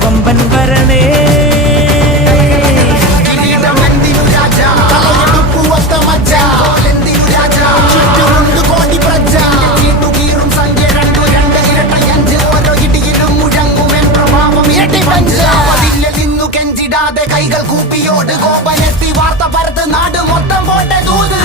കുതിരകൊമ്പൻ വരണേ. കൈകൾ കൂപ്പിയോട് കോപനെത്തി വാർത്ത പരത്ത് നാട് മൊത്തം പോട്ടെ ദൂത്.